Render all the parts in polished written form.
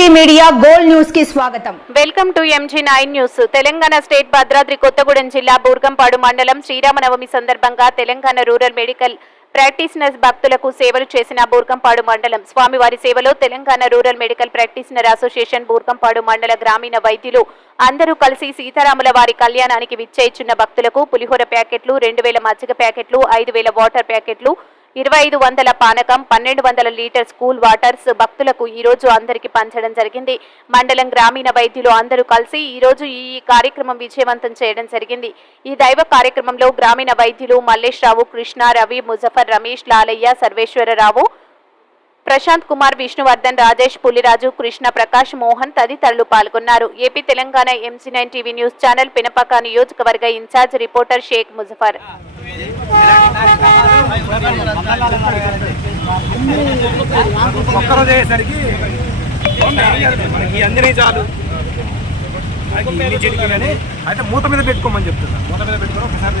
TV media gold news కి స్వాగతం. Welcome to MG9 news. Telangana state Bhadradri Kothagudem జిల్లా బూర్గంపాడు మండలం శ్రీరామనవమి సందర్భంగా తెలంగాణ రూరల్ మెడికల్ ప్రాక్టీషనర్స్ భక్తులకు సేవలు చేసిన బూర్గంపాడు మండలం స్వామివారి సేవలో Telangana rural medical practitioner association Burgampadu మండల గ్రామీణ వైద్యులు అందరూ కలిసి సీతారాముల వారి కళ్యాణానికి విచ్చేయిచున్న భక్తులకు పులిహోర ప్యాకెట్లు, 2000 మజ్జిగ ప్యాకెట్లు, 5000 వాటర్ ప్యాకెట్లు, 2500 పానకం, 1200 లీటర్ స్కూల్ వాటర్స్ భక్తులకు ఈ రోజు అందరికి పంచడం జరిగింది. మండలం గ్రామీణ వైద్యులు అందరూ కలిసి ఈ రోజు ఈ కార్యక్రమం విజయవంతం చేయడం జరిగింది. ఈ దైవ కార్యక్రమంలో గ్రామీణ వైద్యులు మల్లేష్ రావు, కృష్ణ, రవి, ముజఫర్, రమేష్, లాలయ్య, సర్వేశ్వరరావు, ప్రశాంత్ కుమార్, విష్ణువర్ధన్, రాజేష్, పులిరాజు, కృష్ణ, ప్రకాష్, మోహన్ తదితరులు పాల్గొన్నారు. AP Telangana MG9 TV news channel Pinapaka నియోజకవర్గ ఇన్ఛార్జ్ రిపోర్టర్ షేక్ ముజఫర్. అయితే మూత మీద పెట్టుకోమని చెప్తున్నా. మూత మీద పెట్టుకుని ఒకసారి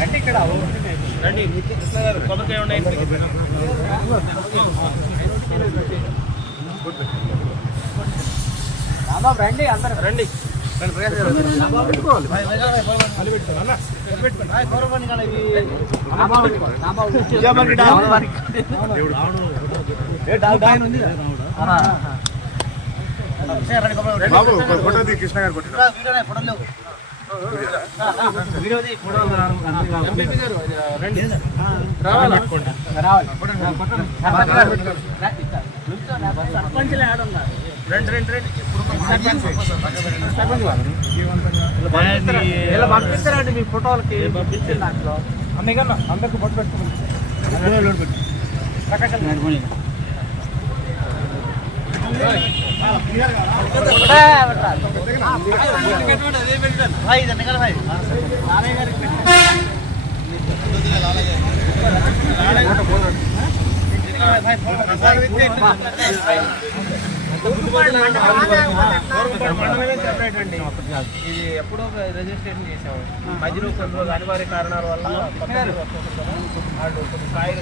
రండి, ఇక్కడ రండి, కొబ్బరికాయ ఉన్నాయి. రండి, అందరూ రండి. కృష్ణ గారు పంపిస్తారండి మీ ఫోటోలకి. పంపించే దాంట్లో అన్నయ్యగా అందరికి ఫోటో పెట్టుకోండి. సెపరేట్ అండి. ఇది ఎప్పుడో రిజిస్ట్రేషన్ చేసాము. మధ్యలో కొన్ని అనివార్య కారణాల వల్ల వాళ్ళు కొన్ని స్థాయిలు